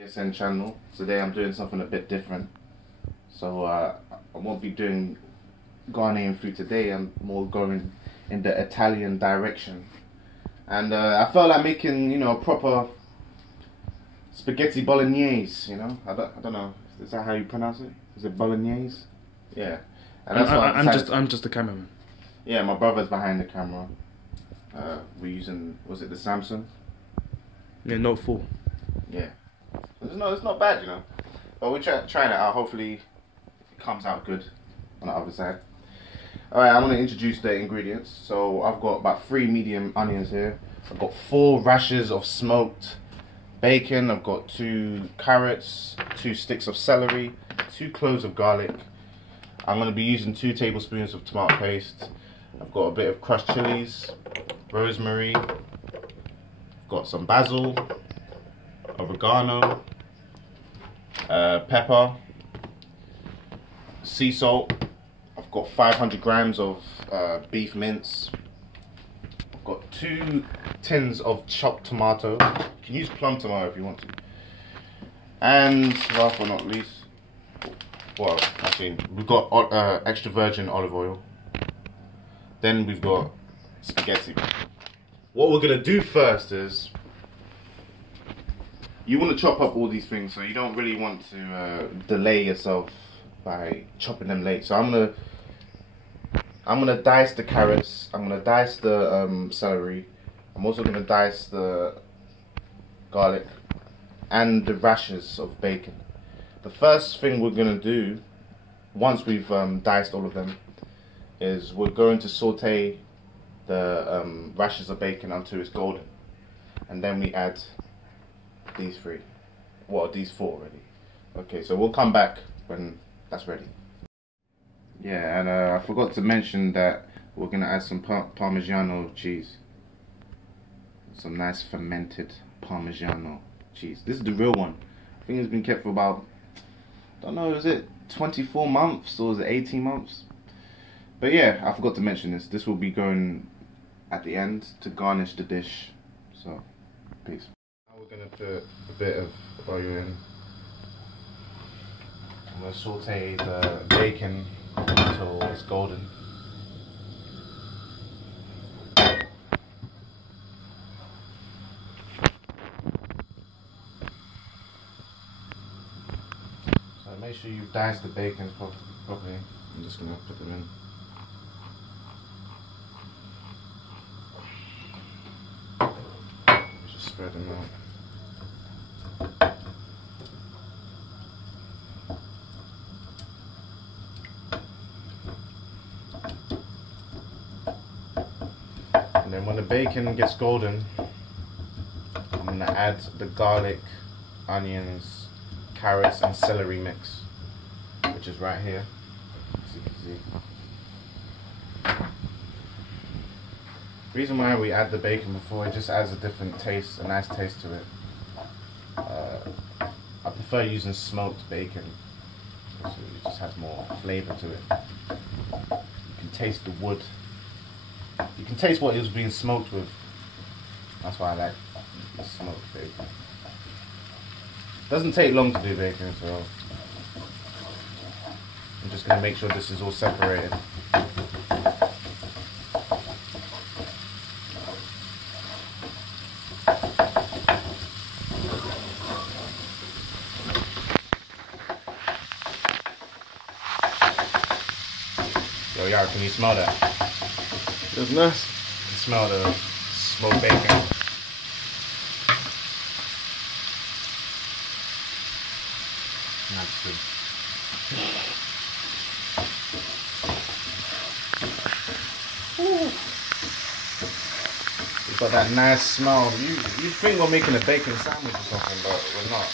PSN channel. Today I'm doing something a bit different. So I won't be doing Ghanaian food today. I'm more going in the Italian direction. And I felt like making, you know, a proper spaghetti bolognese, you know. I don't know. Is that how you pronounce it? Is it bolognese? Yeah. And that's I'm just the cameraman. Yeah, my brother's behind the camera. We're using, was it the Samsung? Yeah, Note 4. Yeah. It's not bad, you know. But we're trying it out. Hopefully it comes out good on the other side. Alright, I'm going to introduce the ingredients. So I've got about 3 medium onions here. I've got 4 rashers of smoked bacon. I've got 2 carrots, 2 sticks of celery, 2 cloves of garlic. I'm going to be using 2 tablespoons of tomato paste. I've got a bit of crushed chilies, rosemary, I've got some basil, oregano, pepper, sea salt. I've got 500 grams of beef mince. I've got 2 tins of chopped tomato. You can use plum tomato if you want to. And last but not least, well, actually, we've got extra virgin olive oil. Then we've got spaghetti. What we're gonna do first is, you want to chop up all these things, so you don't really want to delay yourself by chopping them late. So I'm gonna dice the carrots. I'm gonna dice the celery. I'm also gonna dice the garlic and the rashers of bacon. The first thing we're gonna do, once we've diced all of them, is we're going to saute the rashers of bacon until it's golden, and then we add these 3. Well, these 4 already. Okay, so we'll come back when that's ready. Yeah, and I forgot to mention that we're gonna add some Parmigiano cheese. Some nice fermented Parmigiano cheese. This is the real one. I think it's been kept for about, I don't know, is it 24 months or is it 18 months? But yeah, I forgot to mention this. This will be going at the end to garnish the dish. So, peace. Now we're going to put a bit of oil in. I'm going to saute the bacon until it's golden. So make sure you dice the bacon properly. I'm just going to put them in. Spread them out. And then when the bacon gets golden, I'm going to add the garlic, onions, carrots and celery mix, which is right here, as you can see. The reason why we add the bacon before, it just adds a different taste, a nice taste to it. I prefer using smoked bacon, so it just has more flavour to it. You can taste the wood. You can taste what it was being smoked with. That's why I like the smoked bacon. Doesn't take long to do bacon, so I'm just going to make sure this is all separated. Yo, Yara, can you smell that? It's nice. You smell the smoked bacon. That's good. We've got that nice smell. You think we're making a bacon sandwich or something, but we're not.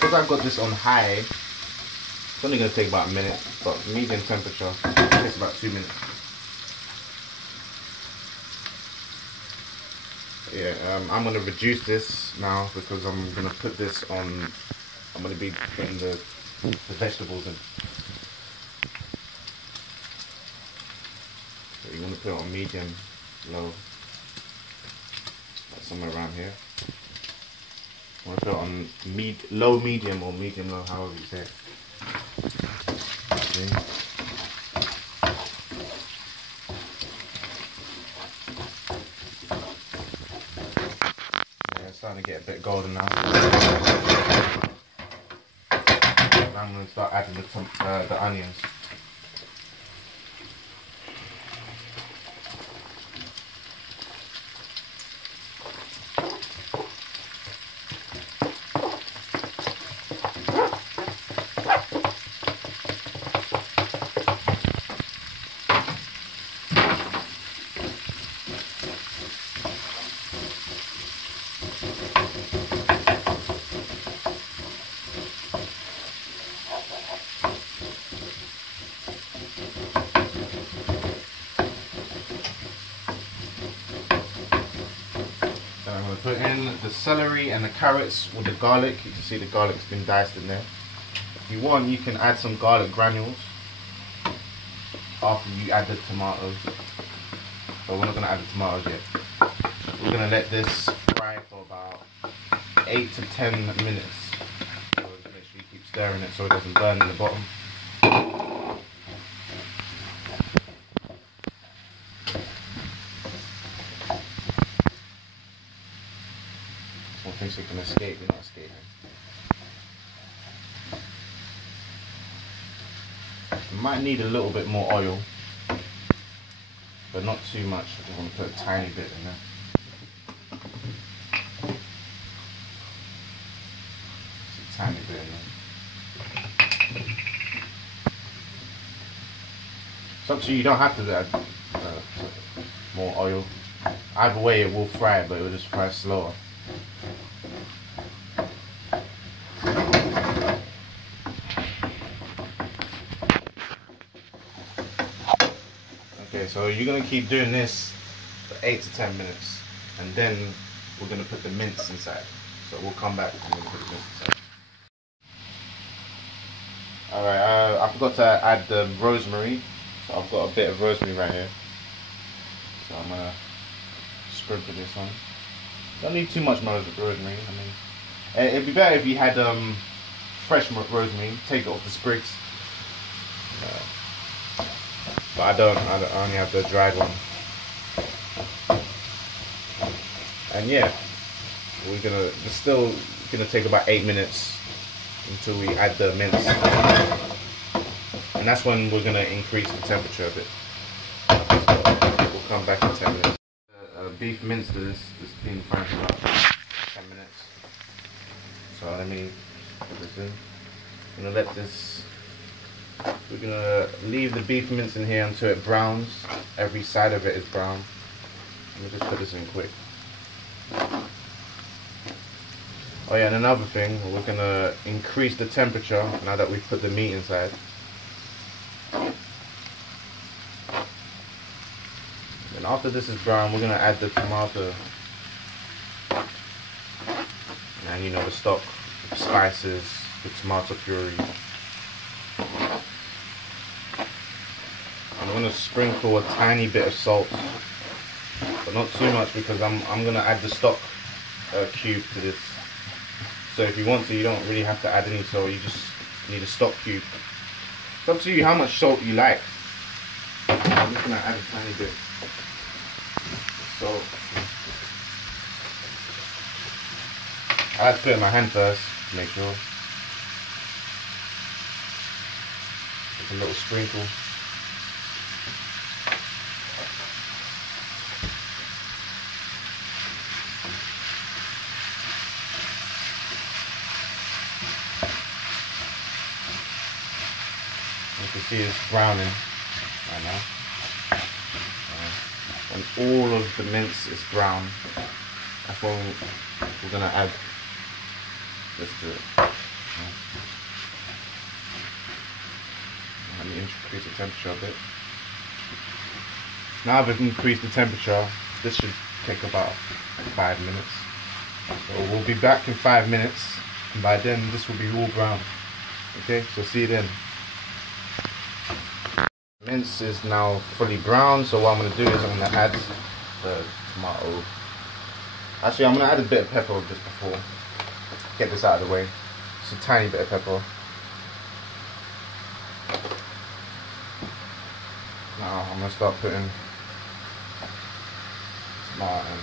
Because I've got this on high, it's only going to take about a minute, but medium temperature, it takes about 2 minutes. Yeah, I'm going to reduce this now because I'm going to put this on, I'm going to be putting the vegetables in. So you want to put it on medium, low, like somewhere around here. You want to put it on low, medium, or medium, low, however you say it. Okay. Yeah, it's starting to get a bit golden now. I'm going to start adding the onions. I'm going to put in the celery and the carrots with the garlic. You can see the garlic's been diced in there. If you want, you can add some garlic granules after you add the tomatoes. But we're not going to add the tomatoes yet. We're going to let this fry for about 8 to 10 minutes. So just make sure you keep stirring it so it doesn't burn in the bottom. Someone thinks you can escape, you're not escaping. You might need a little bit more oil, but not too much. I just want to put a tiny bit in there. Just a tiny bit in there. It's up to you, you don't have to add more oil. Either way it will fry, but it will just fry slower. Okay, so you're going to keep doing this for 8 to 10 minutes, and then we're going to put the mince inside. So we'll come back and we're going to put the mince inside. Alright, I forgot to add the rosemary. So I've got a bit of rosemary right here. So I'm going to sprinkle this on. Don't need too much rosemary. I mean, it'd be better if you had fresh rosemary. Take it off the sprigs. But I only have the dried one. And yeah, it's still gonna take about 8 minutes until we add the mince. And that's when we're gonna increase the temperature a bit. We'll come back in 10 minutes. Beef mince to this has been frying for about 10 minutes. So let me put this in. I'm gonna let this. We're gonna leave the beef mince in here until it browns. Every side of it is brown. Let me just put this in quick. Oh yeah, and another thing, we're gonna increase the temperature now that we've put the meat inside. And after this is brown, we're gonna add the tomato. And you know, the stock, the spices, the tomato puree. I'm gonna sprinkle a tiny bit of salt, but not too much because I'm gonna add the stock cube to this. So if you want to, you don't really have to add any salt. You just need a stock cube. It's up to you how much salt you like. I'm just gonna add a tiny bit of salt. I have to put it in my hand first to make sure. Just a little sprinkle. You can see it's browning right now. When all of the mince is brown, that's when we're gonna add this to it. Let me increase the temperature a bit. Now I've increased the temperature. This should take about 5 minutes. So we'll be back in 5 minutes, and by then this will be all brown. Okay, so see you then. mince is now fully brown, so what I'm going to do is I'm going to add the tomato. Actually, I'm going to add a bit of pepper just before. Get this out of the way. Just a tiny bit of pepper. Now I'm going to start putting tomato in.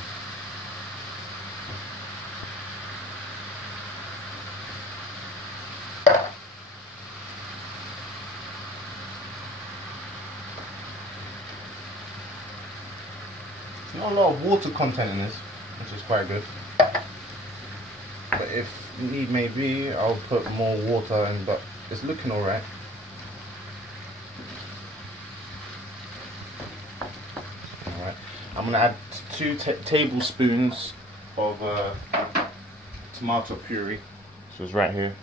There's not a lot of water content in this, which is quite good. But if need may be, I'll put more water in, but it's looking alright. Alright, I'm going to add 2 tablespoons of tomato puree. So it's right here.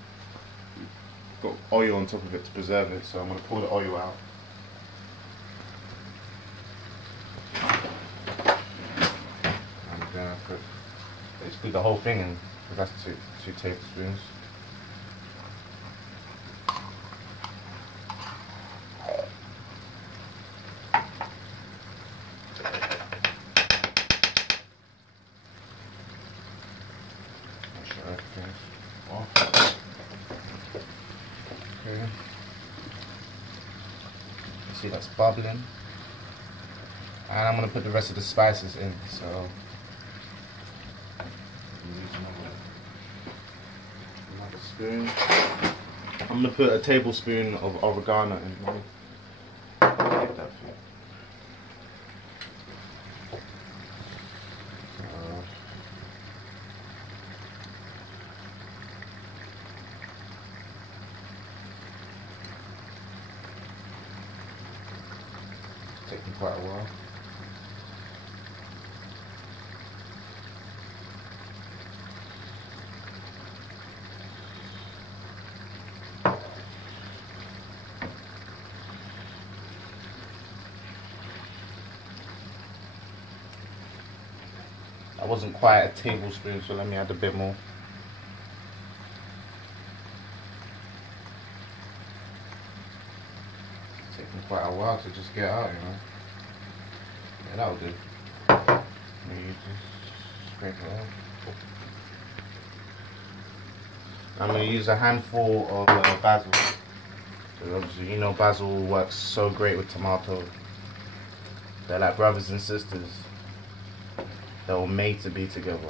Got oil on top of it to preserve it, so I'm going to pour the oil out. And put basically the whole thing in. That's 2 tablespoons. Make sure everything's off. Okay. You see that's bubbling. And I'm going to put the rest of the spices in. So spoon. I'm going to put a tablespoon of oregano in. That it's taking quite a while. That wasn't quite a tablespoon, so let me add a bit more. It's taking quite a while to just get out, you know. Yeah, that'll do. Let me just scrape it out. I'm going to use a handful of basil. So obviously, you know, basil works so great with tomato. They're like brothers and sisters. They were made to be together.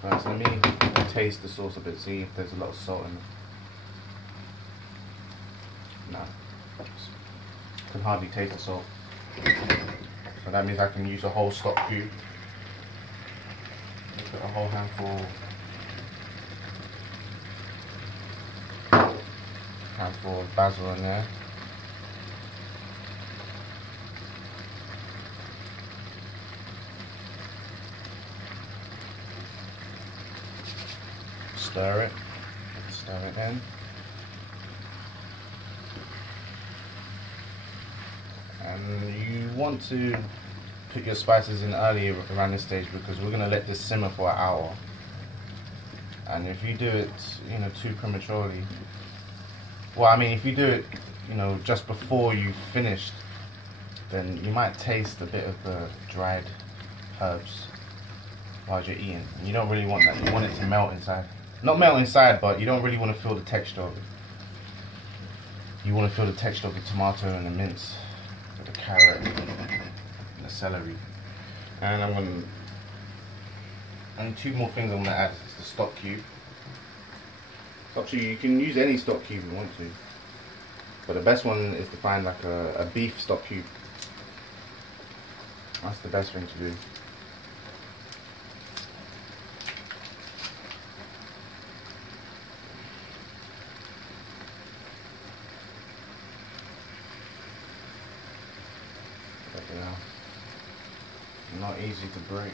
First, let me taste the sauce a bit, see if there's a lot of salt in it. No, I can hardly taste the salt. So that means I can use a whole stock cube. Put a whole handful of basil in there. Stir it in. And you want to put your spices in early around this stage because we're going to let this simmer for an hour. And if you do it, you know, too prematurely, well, I mean, if you do it, you know, just before you've finished, then you might taste a bit of the dried herbs while you're eating. And you don't really want that. You want it to melt inside. Not melt inside, but you don't really want to feel the texture of it. You want to feel the texture of the tomato and the mince, the carrot, and the celery. And and 2 more things I'm going to add is the stock cube. It's up to you. You can use any stock cube you want to, but the best one is to find like a beef stock cube. That's the best thing to do. You know, not easy to break.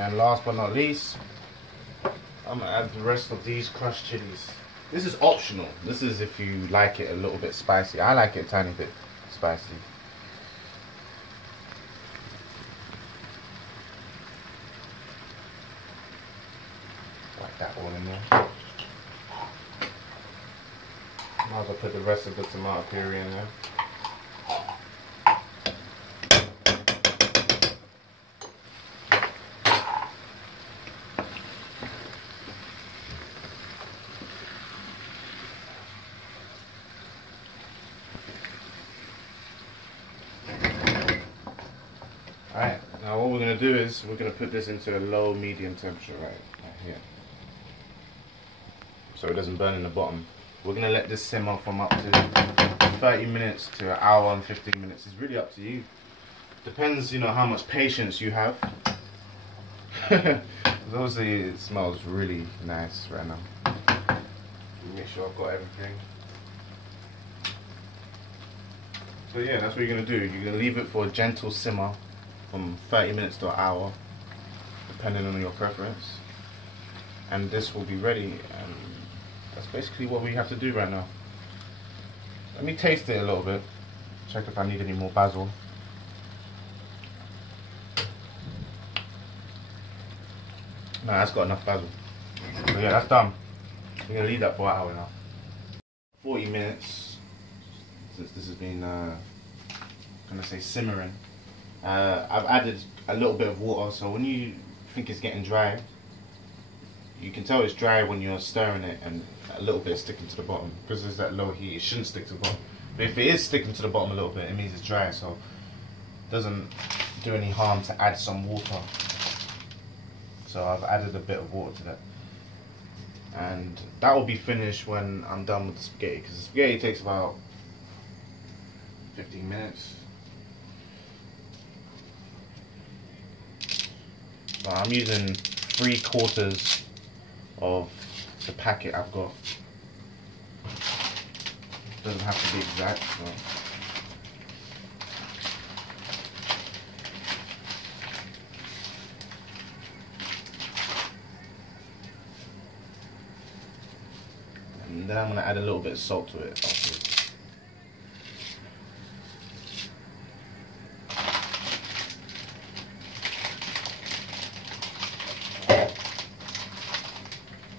And last but not least, I'm gonna add the rest of these crushed chilies. This is optional. This is if you like it a little bit spicy. I like it a tiny bit spicy. Like that all in there. Might as well put the rest of the tomato puree in there. Alright, now what we're going to do is we're going to put this into a low medium temperature right here, so it doesn't burn in the bottom. We're going to let this simmer from up to 30 minutes to an hour and 15 minutes. It's really up to you. Depends, you know, how much patience you have. Obviously it smells really nice right now. Make sure I've got everything. So yeah, that's what you're going to do. You're going to leave it for a gentle simmer from 30 minutes to an hour, depending on your preference. And this will be ready. And that's basically what we have to do right now. Let me taste it a little bit. Check if I need any more basil. No, that's got enough basil. So yeah, that's done. We're going to leave that for an hour now. 40 minutes since this has been, simmering. I've added a little bit of water, so when you think it's getting dry, you can tell it's dry when you're stirring it and a little bit sticking to the bottom. Because it's at low heat, it shouldn't stick to the bottom. But if it is sticking to the bottom a little bit, it means it's dry, so it doesn't do any harm to add some water. So I've added a bit of water to that. And that will be finished when I'm done with the spaghetti, because the spaghetti takes about 15 minutes. But I'm using 3/4 of the packet I've got. Doesn't have to be exact, so. And then I'm going to add a little bit of salt to it afterwards.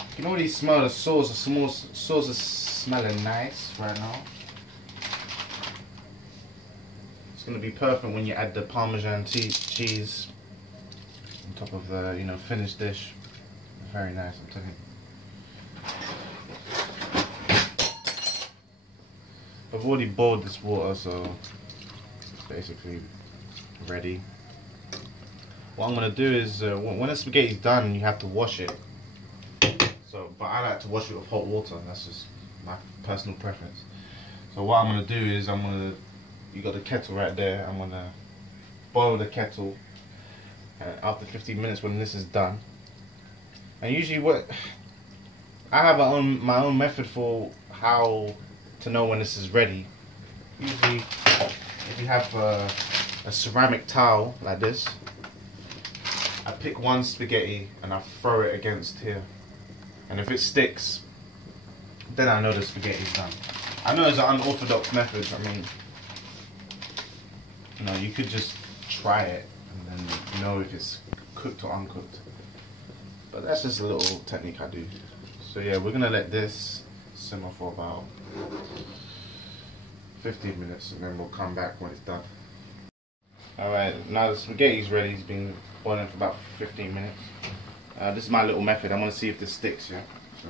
You can already smell the sauce. The sauce is smelling nice right now. It's going to be perfect when you add the Parmesan cheese on top of the, you know, finished dish. Very nice, I'm telling you. I've already boiled this water, so it's basically ready. What I'm going to do is, when the spaghetti is done, you have to wash it. But I like to wash it with hot water. That's just my personal preference. So what I'm going to do is you got the kettle right there. I'm going to boil the kettle after 15 minutes when this is done. And usually I have my own method for how to know when this is ready. Usually if you have a ceramic towel like this, I pick one spaghetti and I throw it against here. And if it sticks, then I know the spaghetti is done. I know it's an unorthodox method. I mean, you know, you could just try it and then know if it's cooked or uncooked. But that's just a little technique I do. So yeah, we're gonna let this simmer for about 15 minutes and then we'll come back when it's done. Alright, now the spaghetti's ready. It's been boiling for about 15 minutes. This is my little method. I'm gonna see if this sticks, yeah. So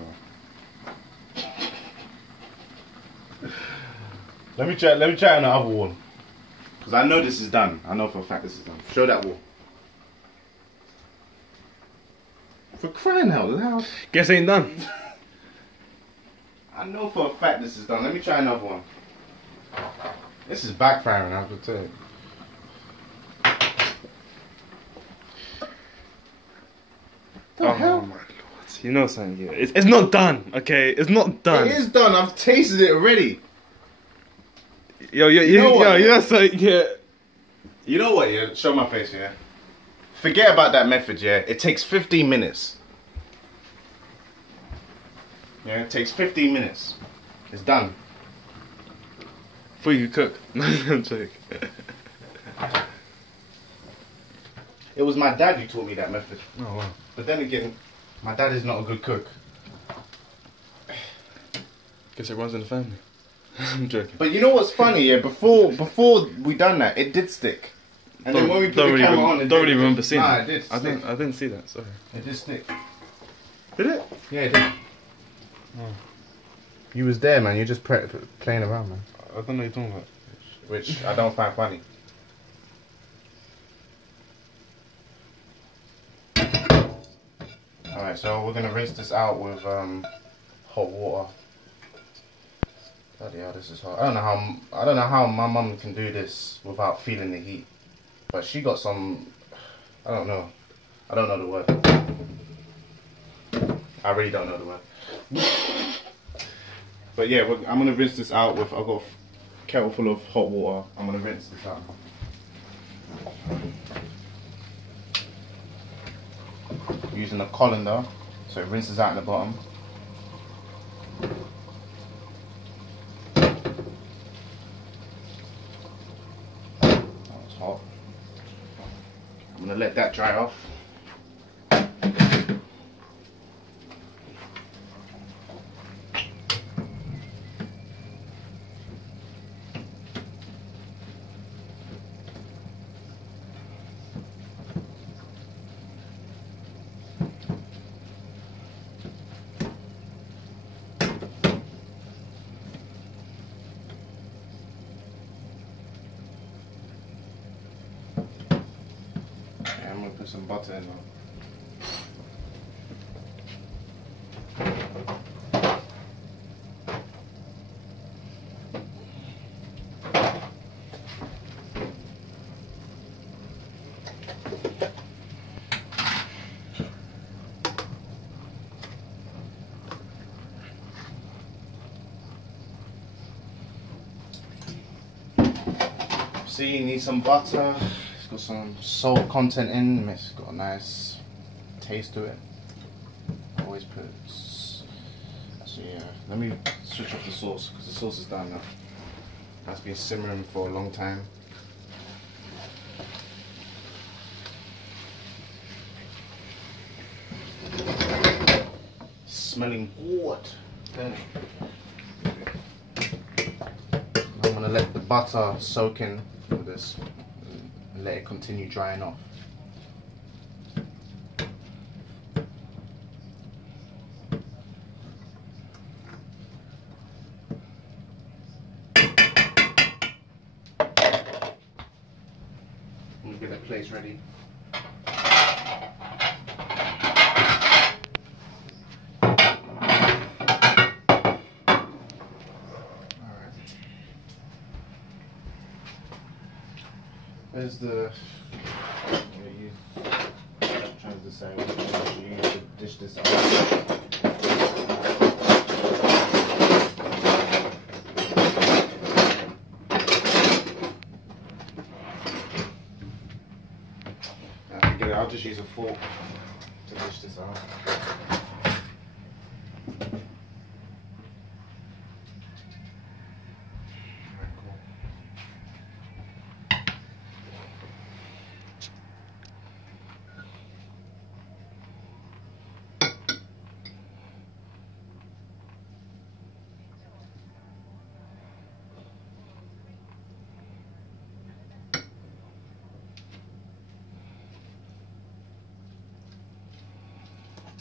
let me try on the other one, because I know this is done. I know for a fact this is done. Show that wall. For crying out loud! Guess ain't done. I know for a fact this is done. Let me try another one. This is backfiring, I have to tell you. Oh my lord! You know something here? It's not done. Okay, it's not done. It is done. I've tasted it already. You know something? Yeah. You know what? Yeah, show my face. Yeah. Forget about that method, yeah? It takes 15 minutes. Yeah, it takes 15 minutes. It's done. Before you cook. No, I'm joking. It was my dad who taught me that method. Oh, wow. But then again, my dad is not a good cook. Guess it runs in the family. I'm joking. But you know what's funny, yeah? Before we done that, it did stick. And then when we put the camera on, it don't really remember seeing it it. did I stick. didn't see that, sorry. It did stick. Did it? Yeah, it did. Oh. You was there, man. You're just playing around, man. I don't know what you're talking about. Which I don't find funny. Alright, so we're gonna rinse this out with hot water. Bloody hell, this is hot. I don't know how my mum can do this without feeling the heat. But she got some, I don't know the word. I really don't know the word. But yeah, I'm gonna rinse this out with, I've got a kettle full of hot water. I'm gonna rinse this out. Using a colander, so it rinses out in the bottom. That's hot. I'm gonna let that dry off. I'm gonna put some butter in now. See, you need some butter. It's got some salt content in. It's got a nice taste to it. Always put. Actually, yeah. Let me switch off the sauce because the sauce is done now. That's been simmering for a long time. Smelling good. Okay. I'm gonna let the butter soak in with this and let it continue drying off. I'm gonna get that place ready. Where's the? I'm trying to decide what you use to dish this out. Forget it. I'll just use a fork to dish this out.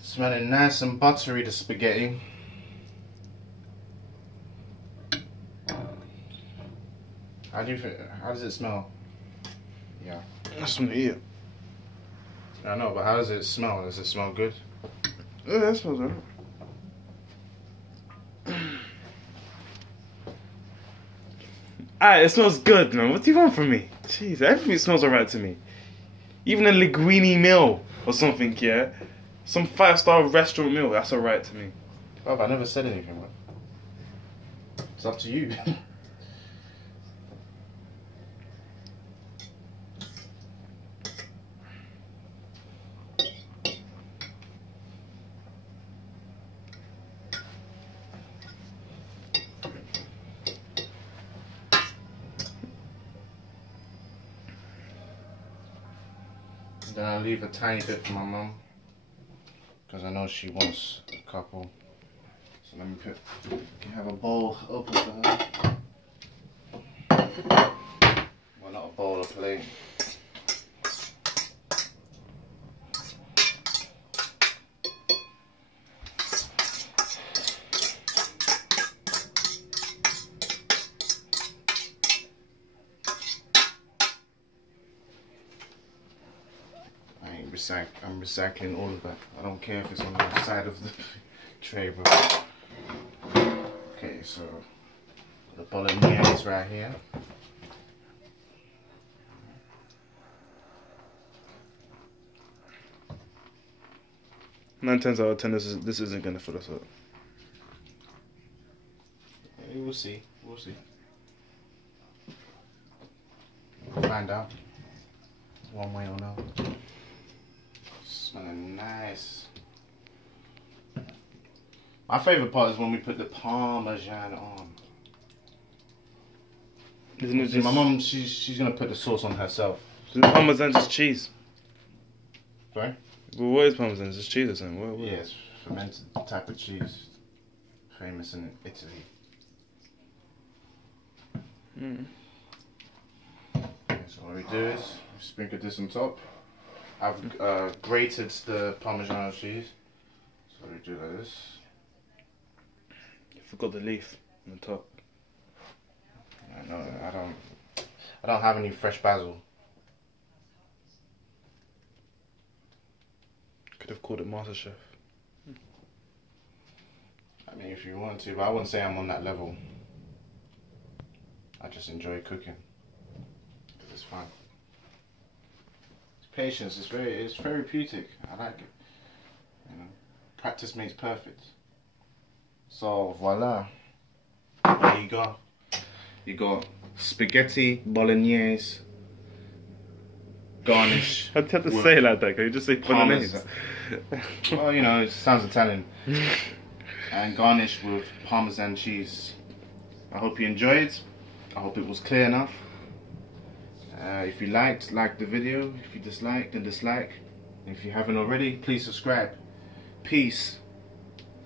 Smelling nice and buttery, the spaghetti. How do you think? How does it smell? Yeah. I just want to eat it. I know, but how does it smell? Does it smell good? Yeah, that smells alright. Alright, it smells good, man. What do you want from me? Jeez, everything smells alright to me. Even a linguine meal or something, yeah? Some 5-star restaurant meal, that's alright to me. Oh, I never said anything, man. It's up to you. Then I'll leave a tiny bit for my mum, because I know she wants a couple. So let me have a bowl open for her. Well, not a bowl, a plate. I'm recycling all of that. I don't care if it's on the side of the tray, bro. Okay, so the bolognese is right here. 9 times out of 10, this isn't gonna fill us up. We'll see. We'll see. We'll find out. One way or another. Smelling nice. My favourite part is when we put the Parmesan on. Isn't it just... My mum, she's gonna put the sauce on herself. Isn't Parmesan just cheese? Sorry? Well, what is Parmesan? It's just cheese or something? What? Yeah, it's fermented type of cheese. Famous in Italy. Mm. So what we do is we sprinkle this on top. I've grated the Parmesan cheese. So we do like this. You forgot the leaf on the top. I don't have any fresh basil. Could have called it MasterChef. I mean, if you want to, but I wouldn't say I'm on that level. I just enjoy cooking. It's fun. It's patience. It's therapeutic. I like it. You know, practice makes perfect. So voila. There you go. You got spaghetti bolognese, garnish. I'd have to say it like that. Can you just say bolognese? Well, you know, it sounds Italian. And garnish with Parmesan cheese. I hope you enjoyed. I hope it was clear enough. If you liked, like the video. If you disliked, then dislike. If you haven't already, please subscribe. Peace.